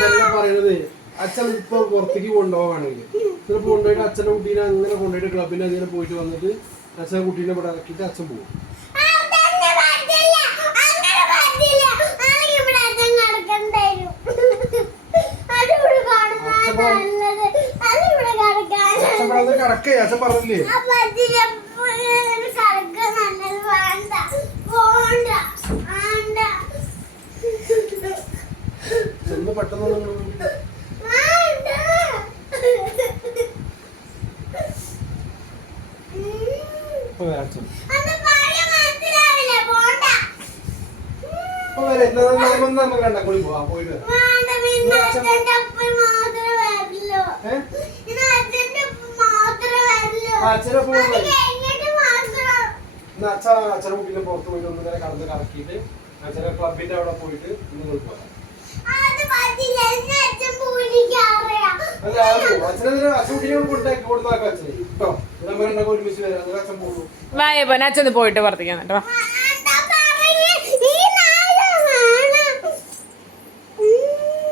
പറയണത് അച്ഛൻ ഇപ്പൊ പുറത്തേക്ക് കൊണ്ടുപോവാണെങ്കിൽ ചിലപ്പോൾ കൊണ്ടുപോയിട്ട് അച്ഛൻ്റെ കുട്ടീനെ അങ്ങനെ കൊണ്ടുപോയിട്ട് ക്ലബിൽ അങ്ങനെ പോയിട്ട് വന്നിട്ട് അച്ഛൻ കുട്ടീനെ ഇവിടെ ഇറക്കിയിട്ട് അച്ഛൻ പോകും. കടക്കേ അച്ഛൻ പറഞ്ഞില്ലേ ചെന്ന് പെട്ടെന്ന് രണ്ടാക്കൂടി പോവാ പോയിട്ട് അച്ഛനെ കുട്ടീനെ പുറത്ത് പോയിട്ട് ഒന്ന് നേരെ കടന്ന് കറക്കിയിട്ട് അച്ഛനെ ക്ലബിന്റെ അവിടെ പോയിട്ട് ഇന്ന് പോകാം. അച്ഛൻ പോയിട്ട് വർത്തിക്കാൻ കേട്ടോ.